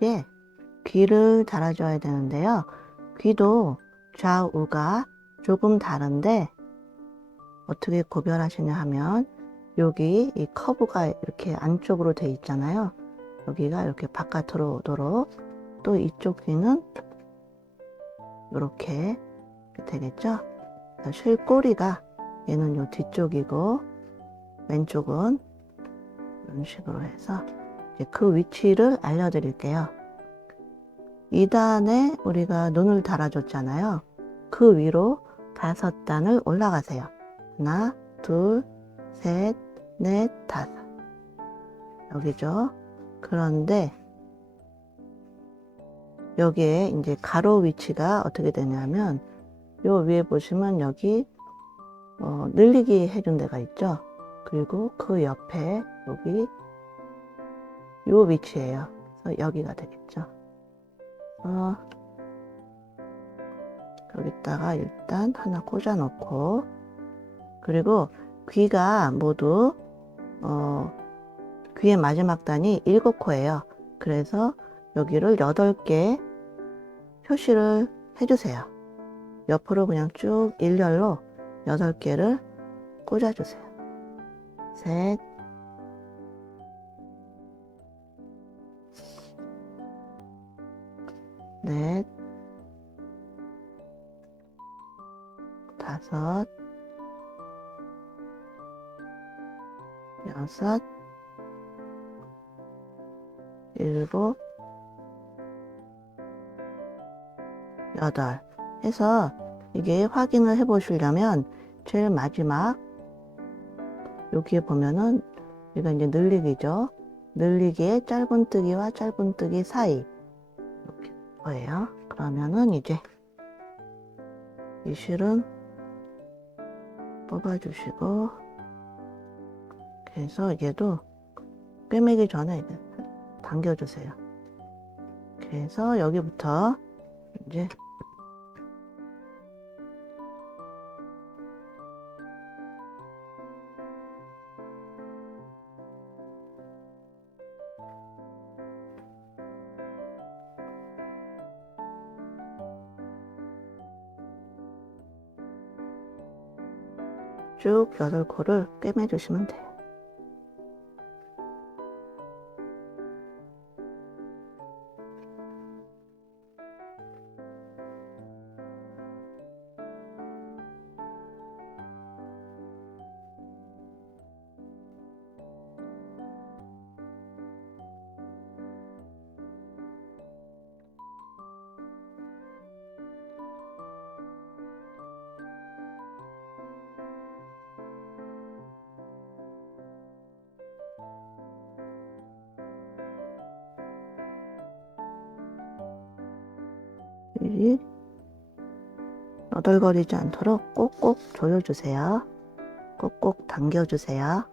이제 귀를 달아줘야 되는데요. 귀도 좌우가 조금 다른데 어떻게 구별하시냐 하면 여기 이 커브가 이렇게 안쪽으로 돼 있잖아요. 여기가 이렇게 바깥으로 오도록, 또 이쪽 귀는 이렇게 되겠죠. 실꼬리가 얘는 요 뒤쪽이고 왼쪽은 이런 식으로 해서 이제 그 위치를 알려드릴게요. 2단에 우리가 눈을 달아줬잖아요. 그 위로 5단을 올라가세요. 하나, 둘, 셋, 넷, 다섯. 여기죠. 그런데 여기에 이제 가로 위치가 어떻게 되냐면 요 위에 보시면 여기 늘리기 해준 데가 있죠. 그리고 그 옆에 여기 요 위치예요. 그래서 여기가 되겠죠. 여기다가 일단 하나 꽂아 놓고, 그리고 귀가 모두 귀의 마지막 단이 7코예요. 그래서 여기를 8개 표시를 해주세요. 옆으로 그냥 쭉 일렬로 8개를 꽂아주세요. 셋, 넷, 다섯, 여섯, 일곱, 여덟 해서 이게 확인을 해 보시려면 제일 마지막 여기에 보면은 이거 이제 늘리기죠. 늘리기의 짧은뜨기와 짧은뜨기 사이 이렇게 거예요. 그러면은 이제 이 실은 뽑아주시고, 그래서 얘도 꿰매기 전에 이제 당겨주세요. 그래서 여기부터 이제 쭉 8코를 꿰매주시면 돼요. 이 너덜거리지 않도록 꼭꼭 조여주세요. 꼭꼭 당겨주세요.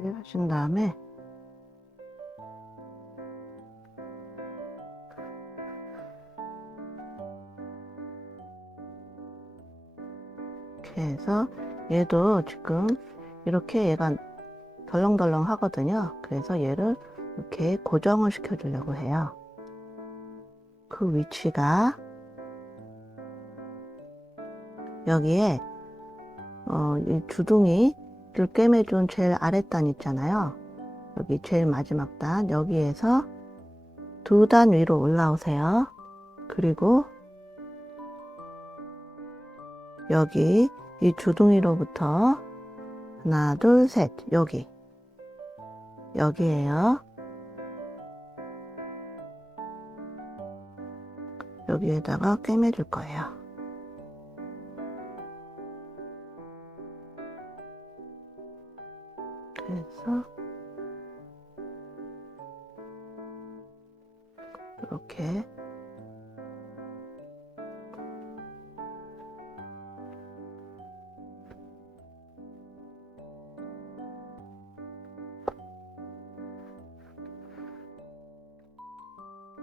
이렇게 하신 다음에 이렇게 해서 얘도 지금 이렇게 얘가 덜렁덜렁 하거든요. 그래서 얘를 이렇게 고정을 시켜 주려고 해요. 그 위치가 여기에 이 주둥이를 꿰매준 제일 아랫단 있잖아요. 여기 제일 마지막 단, 여기에서 2단 위로 올라오세요. 그리고 여기 이 주둥이로부터 하나, 둘, 셋, 여기에요. 여기에다가 꿰매줄 거예요. 그래서 이렇게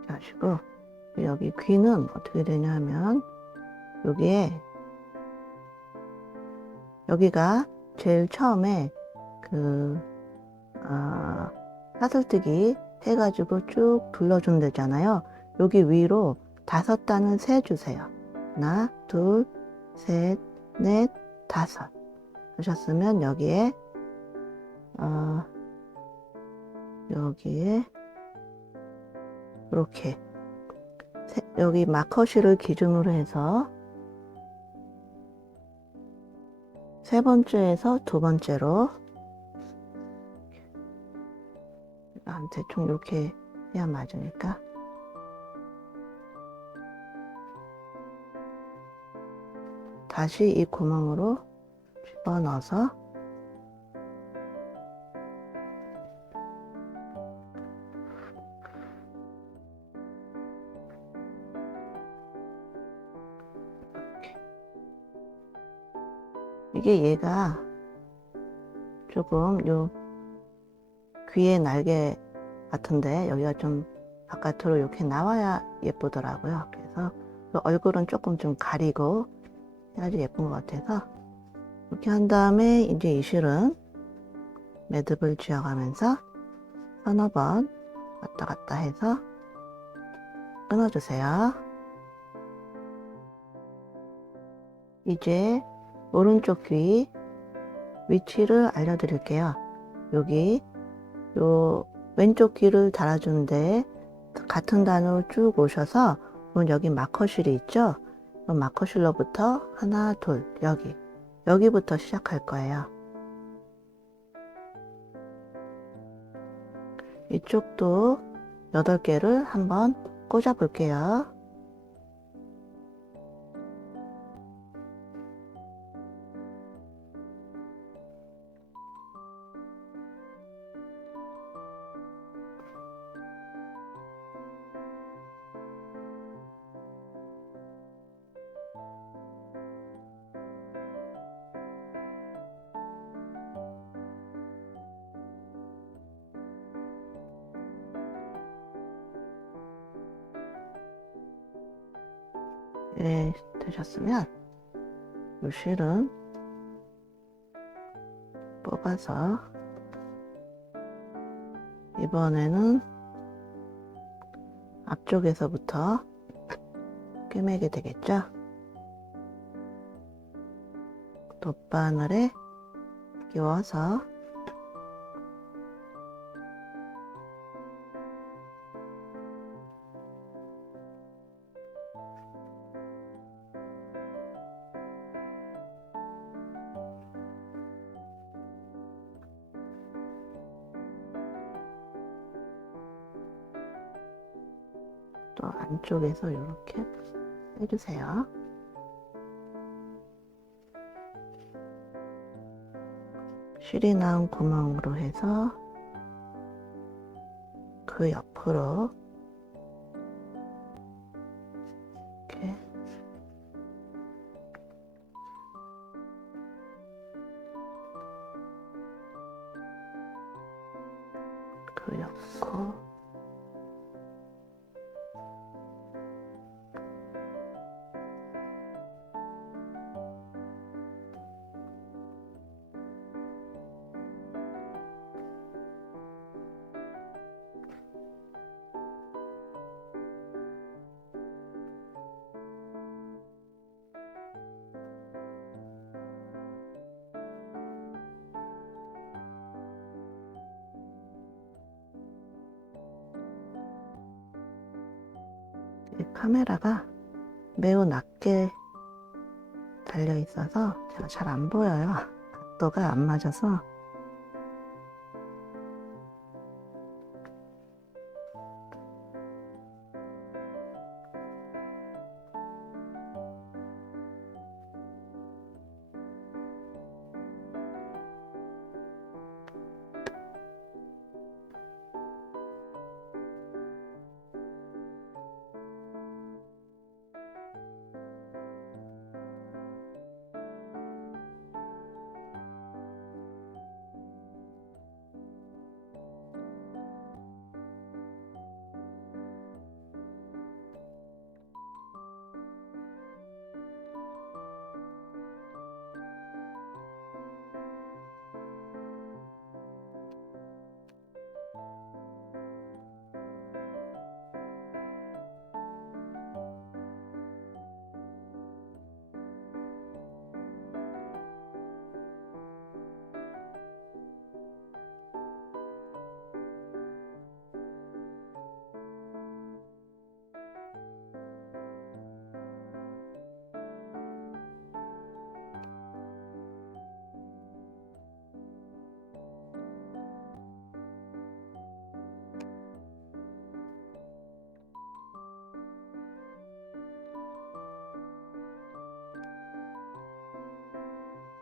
하시고, 여기 귀는 어떻게 되냐면 여기가 제일 처음에 사슬뜨기 해가지고 쭉 둘러준 데잖아요. 여기 위로 5단을 세주세요. 하나, 둘, 셋, 넷, 5 하셨으면 여기에 이렇게 여기 마커실을 기준으로 해서 3번째에서 2번째로 대충 이렇게 해야 맞으니까 다시 이 구멍으로 집어넣어서 이게 얘가 조금 요 귀의 날개 같은데 여기가 좀 바깥으로 이렇게 나와야 예쁘더라고요. 그래서 얼굴은 조금 좀 가리고 해야지 예쁜 것 같아서 이렇게 한 다음에 이제 이 실은 매듭을 지어가면서 서너 번 왔다 갔다 해서 끊어주세요. 이제 오른쪽 귀 위치를 알려드릴게요. 여기 요 왼쪽 귀를 달아주는데 같은 단으로 쭉 오셔서 여기 마커실이 있죠. 마커실로부터 하나, 둘, 여기부터 시작할 거예요. 이쪽도 8개를 한번 꽂아 볼게요. 네, 되셨으면 이 실은 뽑아서 이번에는 앞쪽에서부터 꿰매게 되겠죠. 돗바늘에 끼워서 또 안쪽에서 이렇게 빼주세요. 실이 나온 구멍으로 해서 그 옆으로 이렇게 돌려놓고 이 카메라가 매우 낮게 달려 있어서 제가 잘 안 보여요. 각도가 안 맞아서.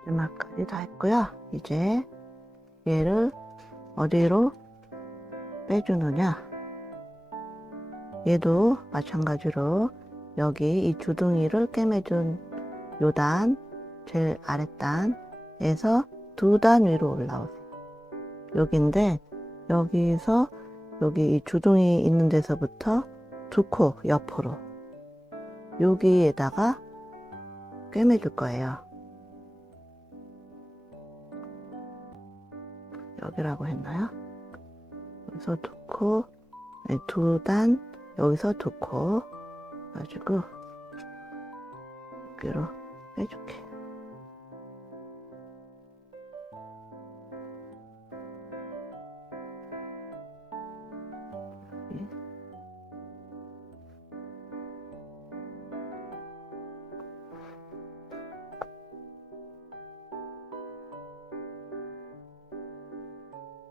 마지막까지 다 했고요. 이제 얘를 어디로 빼주느냐, 얘도 마찬가지로 여기 이 주둥이를 꿰매준 요단, 제일 아랫단에서 2단 위로 올라오세요. 여기인데 여기서 여기 이 주둥이 있는 데서부터 2코 옆으로 여기에다가 꿰매줄 거예요. 여기라고 했나요? 여기서 2코, 2단, 여기서 2코 가지고 여기로 빼줄게.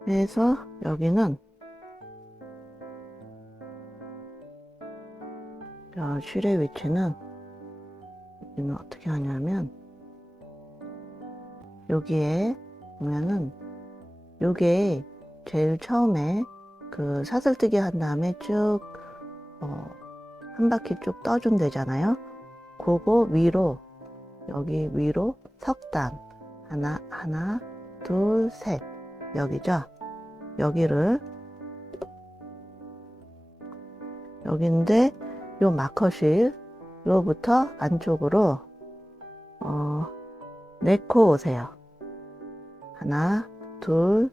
그래서 여기는 쉴의 위치는 여기는 어떻게 하냐면 여기에 보면은 요게 제일 처음에 그 사슬뜨기 한 다음에 쭉 한 바퀴 쭉 떠준 데잖아요. 그거 위로, 여기 위로 석단 하나 둘 셋, 여기죠. 여기를, 여기인데 요 마커실로부터 안쪽으로 4코 오세요. 하나 둘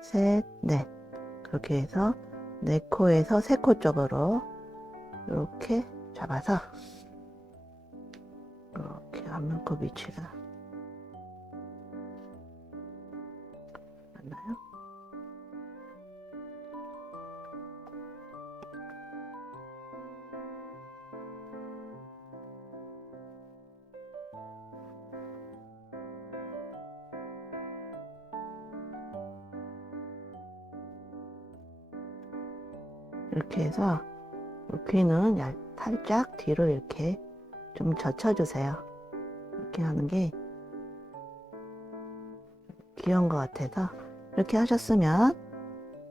셋 넷, 그렇게 해서 4코에서 3코 쪽으로 이렇게 잡아서 이렇게 앞면코 위치가 맞나요? 이렇게 해서 귀는 살짝 뒤로 이렇게 좀 젖혀주세요. 이렇게 하는 게 귀여운 것 같아서 이렇게 하셨으면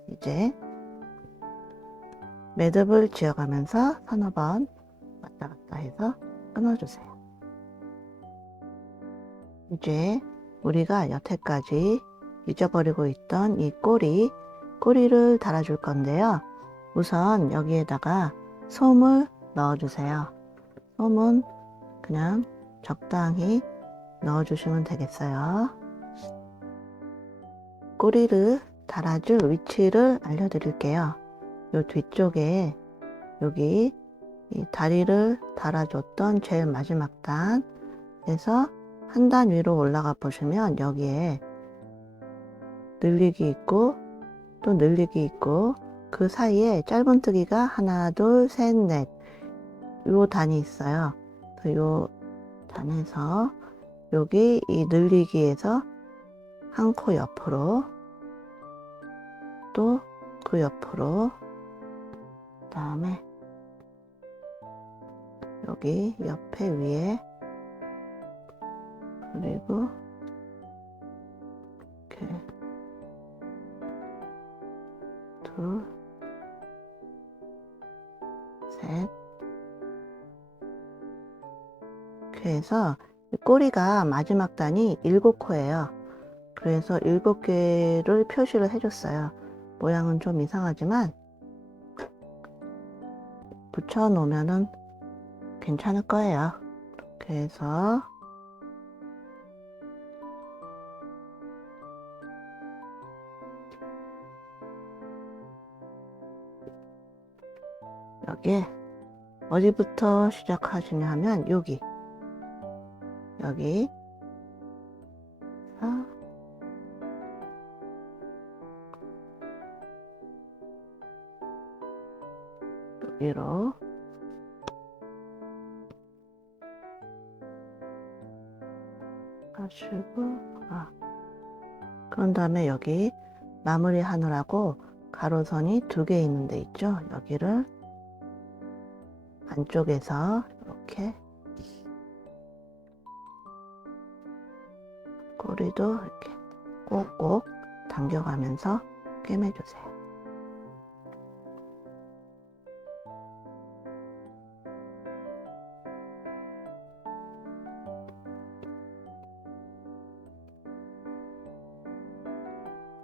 이제 매듭을 지어가면서 서너 번 왔다 갔다 해서 끊어주세요. 이제 우리가 여태까지 잊어버리고 있던 이 꼬리, 꼬리를 달아줄 건데요. 우선 여기에다가 솜을 넣어주세요. 솜은 그냥 적당히 넣어주시면 되겠어요. 꼬리를 달아줄 위치를 알려드릴게요. 요 뒤쪽에 여기 이 다리를 달아줬던 제일 마지막 단에서 한 단 위로 올라가 보시면 여기에 늘리기 있고 또 늘리기 있고 그 사이에 짧은뜨기가 하나, 둘, 셋, 넷 요 단이 있어요. 요 단에서 여기 이 늘리기에서 한 코 옆으로 또 그 옆으로 그 다음에 여기 옆에 위에 그리고 이렇게 둘, 셋 이렇게 해서 꼬리가 마지막 단이 7코예요. 그래서 7개를 표시를 해줬어요. 모양은 좀 이상하지만 붙여 놓으면은 괜찮을 거예요. 이렇게 해서 여기에 어디부터 시작하시냐 하면 여기 여기로 하시고 그런 다음에 여기 마무리 하느라고 가로선이 2개 있는 데 있죠. 여기를 안쪽에서 이렇게 꼬리도 이렇게 꼭꼭 당겨가면서 꿰매주세요.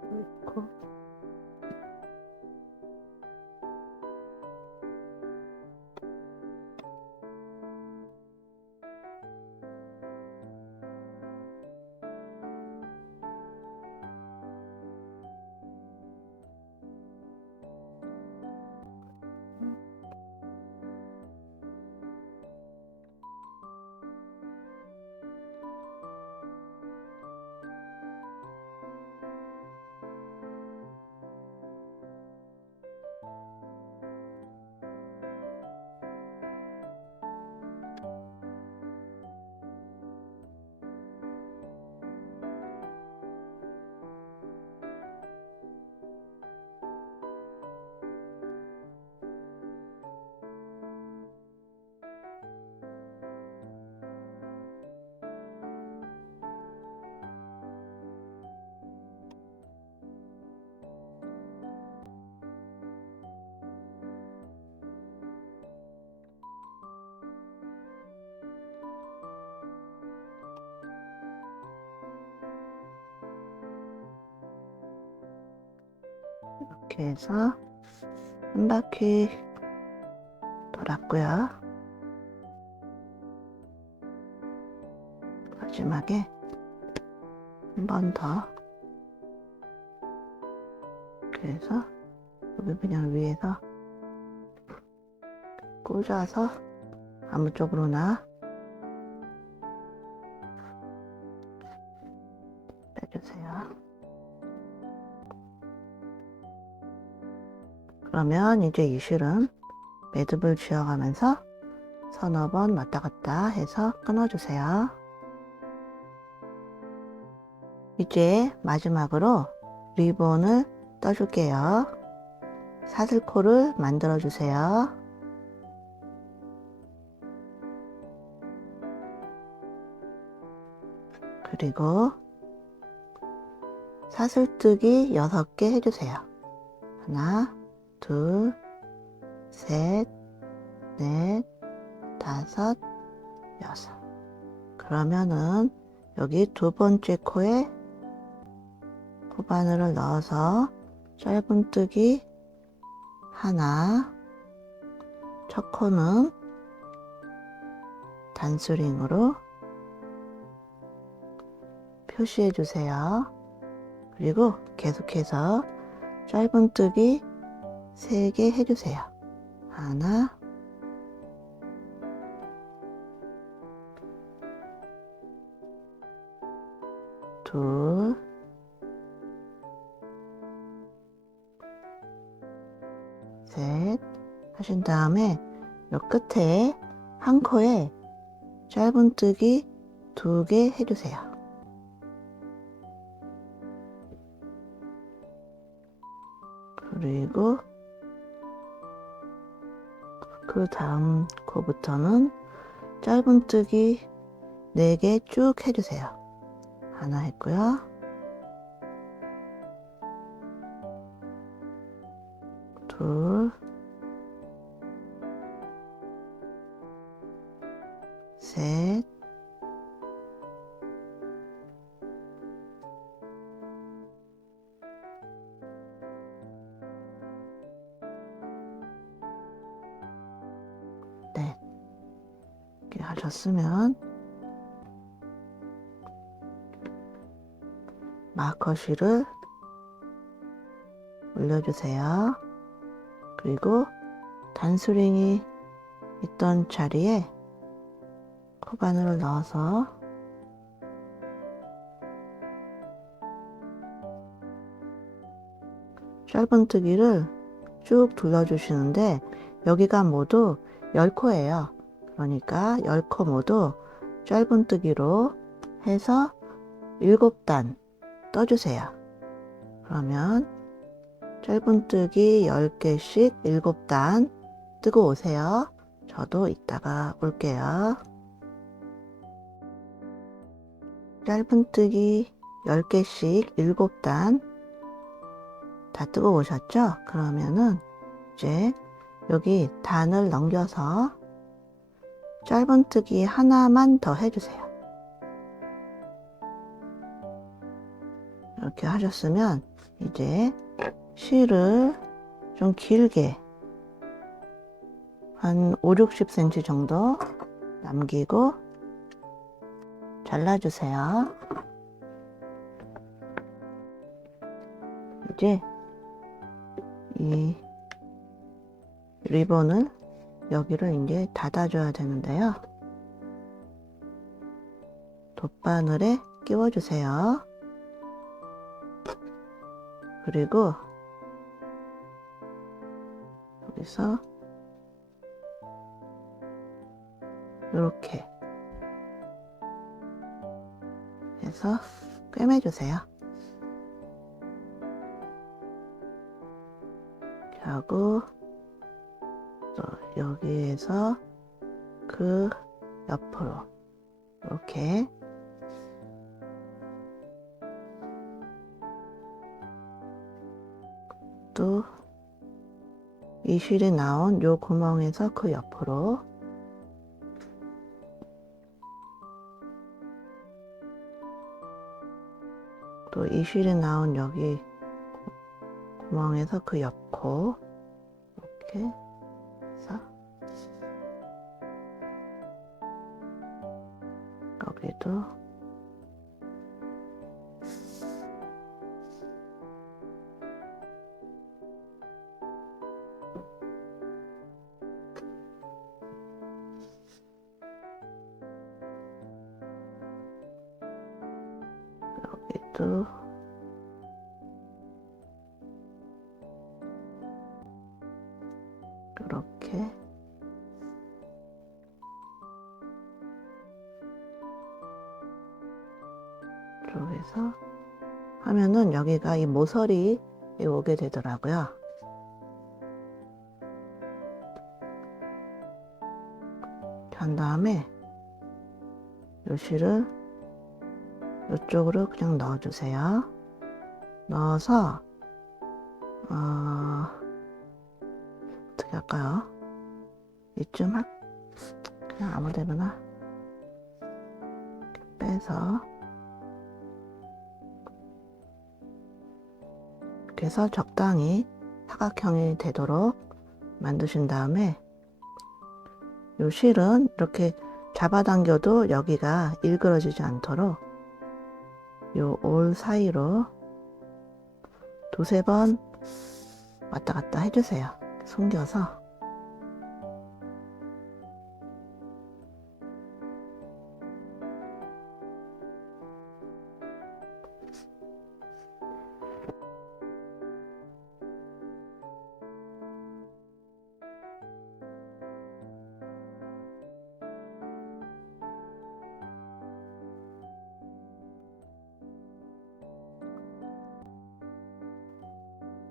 그리고 이렇게 해서 한 바퀴 돌았고요. 마지막에 한 번 더 이렇게 해서 여기 그냥 위에서 꽂아서 아무 쪽으로나 빼주세요. 그러면 이제 이 실은 매듭을 지어가면서 서너 번 왔다 갔다 해서 끊어주세요. 이제 마지막으로 리본을 떠줄게요. 사슬코를 만들어 주세요. 그리고 사슬뜨기 6개 해주세요. 하나, 둘, 셋, 넷, 다섯, 여섯. 그러면은 여기 두 번째 코에 코바늘을 넣어서 짧은뜨기 하나, 첫 코는 단수링으로 표시해 주세요. 그리고 계속해서 짧은뜨기 3개 해주세요. 하나, 둘, 셋 하신 다음에 요 끝에 한 코에 짧은뜨기 2개 해주세요. 그리고 그 다음 코부터는 짧은뜨기 4개 쭉 해주세요. 하나 했고요. 둘, 셋, 넷. 이렇게 하셨으면 마커실을 올려주세요. 그리고 단수링이 있던 자리에 코바늘을 넣어서 짧은뜨기를 쭉 둘러주시는데 여기가 모두 10코예요. 그러니까 10코 모두 짧은뜨기로 해서 7단 떠주세요. 그러면 짧은뜨기 10개씩 7단 뜨고 오세요. 저도 이따가 올게요. 짧은뜨기 10개씩 7단 다 뜨고 오셨죠? 그러면은 이제 여기 단을 넘겨서 짧은뜨기 하나만 더 해주세요. 이렇게 하셨으면 이제 실을 좀 길게 한 5-60cm 정도 남기고 잘라주세요. 이제 이 리본을 여기를 이제 닫아줘야 되는데요. 돗바늘에 끼워주세요. 그리고 여기서 이렇게 해서 꿰매주세요. 이렇게 하고 또 여기에서 그 옆으로 이렇게 또 이 실이 나온 요 구멍에서 그 옆으로 또 이 실이 나온 여기 구멍에서 그 옆코 이렇게 해서 여기도 여기도 이렇게 이쪽에서 하면은 여기가 이 모서리에 오게 되더라고요. 한 다음에 요 실을 이쪽으로 그냥 넣어주세요. 넣어서 어떻게 할까요? 이쯤 그냥 아무 데나 이렇게 빼서 이렇게 해서 적당히 사각형이 되도록 만드신 다음에 요 실은 이렇게 잡아당겨도 여기가 일그러지지 않도록 요 올 사이로 두세 번 왔다 갔다 해주세요. 숨겨서.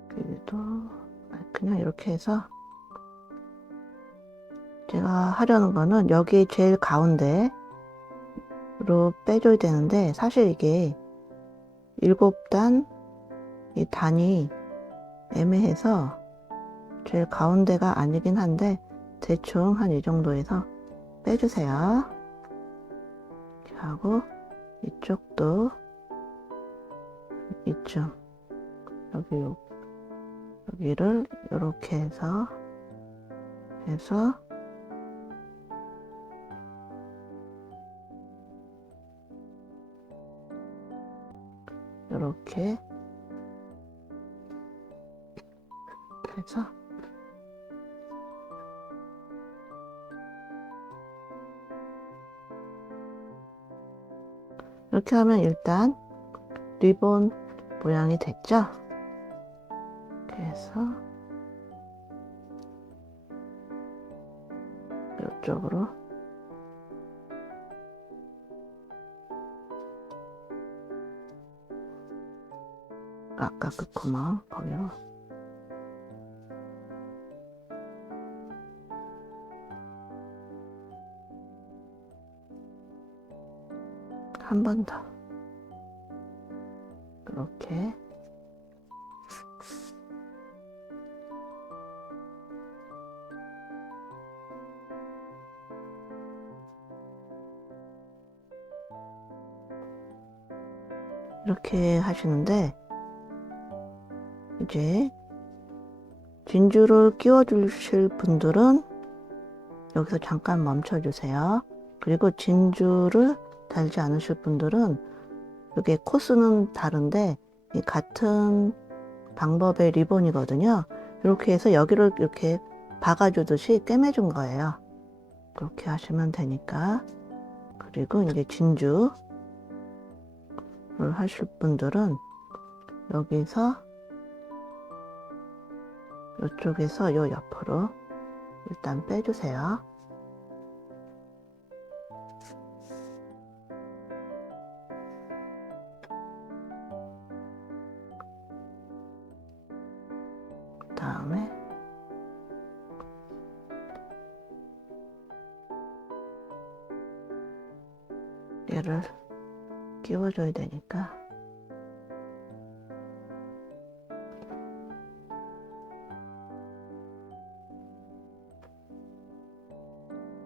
그래도 그냥 이렇게 해서 제가 하려는 거는 여기 제일 가운데로 빼줘야 되는데 사실 이게 7단 이 단이 애매해서 제일 가운데가 아니긴 한데 대충 한 이 정도에서 빼주세요. 이렇게 하고 이쪽도 이쯤 여기를 이렇게 해서 이렇게 해서 이렇게 하면 일단 리본 모양이 됐죠? 그래서 이쪽으로 아까 그 구멍 거기로 한 번 더 이렇게 이렇게 하시는데 이제 진주를 끼워 주실 분들은 여기서 잠깐 멈춰 주세요. 그리고 진주를 달지 않으실 분들은 이게 코스는 다른데 이 같은 방법의 리본이거든요. 이렇게 해서 여기를 이렇게 박아주듯이 꿰매준 거예요. 그렇게 하시면 되니까. 그리고 이제 진주를 하실 분들은 여기서 이쪽에서 요 옆으로 일단 빼주세요. 그 다음에 얘를 끼워줘야 되니까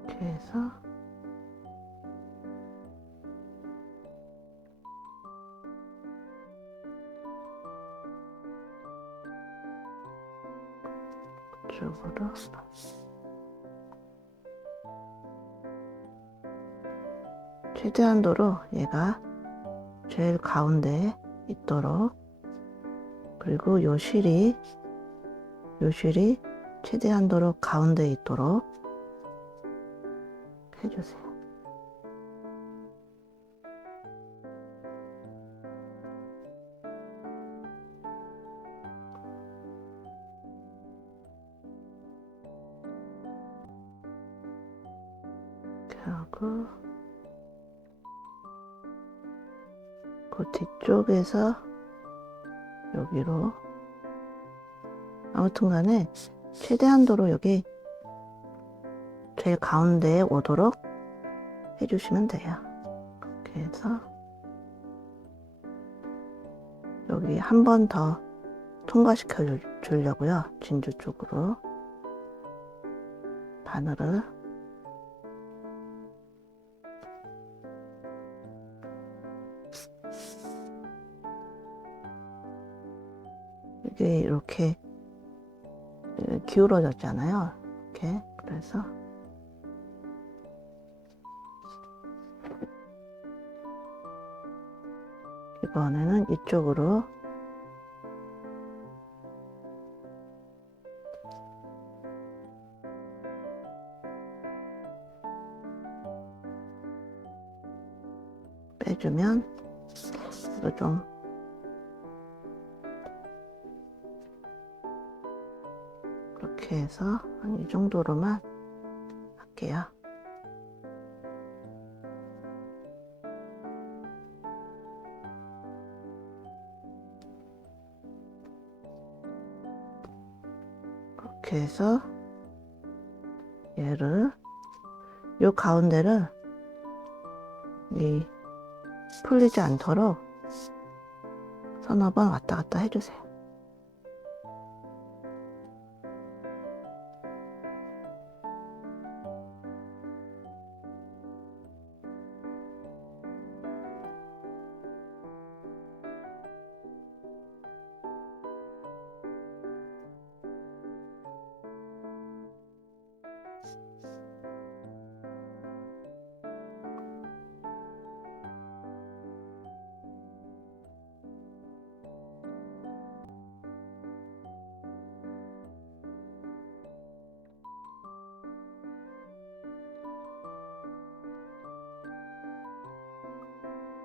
이렇게 해서 이쪽으로 최대한도로 얘가 제일 가운데에 있도록, 그리고 요 실이 최대한도로 가운데에 있도록 해주세요. 이렇게 하고 그 뒤쪽에서 여기로 아무튼 간에 최대한도로 여기 제일 가운데에 오도록 해주시면 돼요. 이렇게 해서 여기 한 번 더 통과시켜 주려고요. 진주 쪽으로 바늘을 이게 이렇게 기울어졌잖아요. 이렇게. 그래서 이번에는 이쪽으로 빼주면 이거 좀 이렇게 해서 한 이 정도로만 할게요. 이렇게 해서 얘를 요 가운데를 이 풀리지 않도록 서너 번 왔다 갔다 해주세요.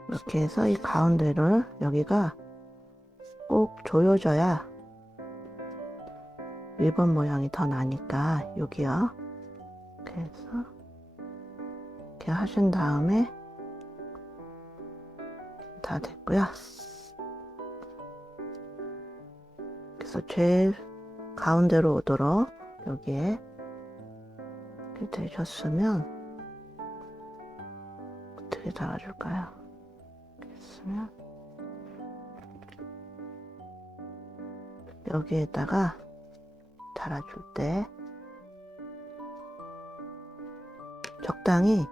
이렇게 해서 이 가운데를 여기가 꼭 조여져야 리본 모양이 더 나니까 여기요. 이렇게 해서 이렇게 하신 다음에 다 됐고요. 그래서 제일 가운데로 오도록 여기에 이렇게 되셨으면 어떻게 달아줄까요? 이렇게 했으면 여기에다가 달아줄 때 적당히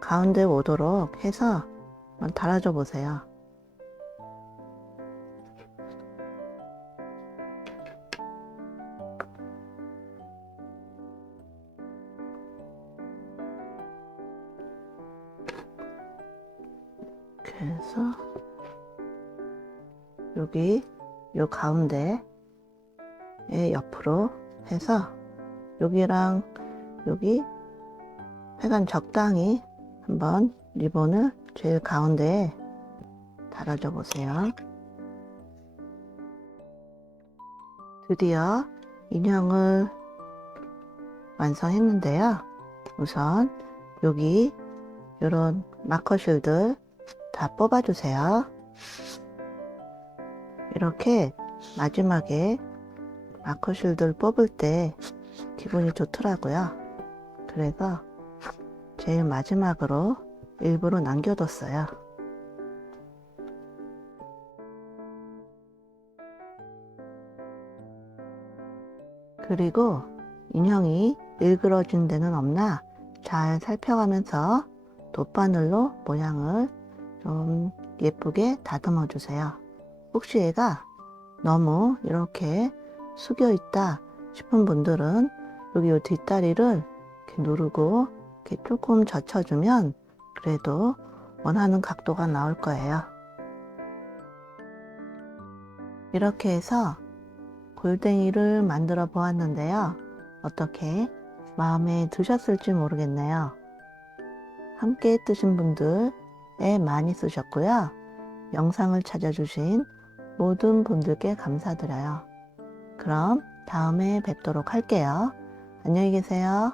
가운데 오도록 해서 한번 달아줘 보세요. 이렇게 해서 여기 요 가운데 옆으로 해서 여기랑 여기 하여간 적당히 한번 리본을 제일 가운데에 달아줘 보세요. 드디어 인형을 완성했는데요. 우선 여기 이런 마커실들 다 뽑아주세요. 이렇게 마지막에 마커실들 뽑을 때 기분이 좋더라고요. 그래서 제일 마지막으로 일부러 남겨뒀어요. 그리고 인형이 일그러진 데는 없나 잘 살펴가면서 돗바늘로 모양을 좀 예쁘게 다듬어 주세요. 혹시 얘가 너무 이렇게 숙여 있다 싶은 분들은 여기 요 뒷다리를 이렇게 누르고 이렇게 조금 젖혀주면 그래도 원하는 각도가 나올 거예요. 이렇게 해서 골뱅이를 만들어 보았는데요. 어떻게 마음에 드셨을지 모르겠네요. 함께 뜨신 분들에 많이 쓰셨고요. 영상을 찾아주신 모든 분들께 감사드려요. 그럼 다음에 뵙도록 할게요. 안녕히 계세요.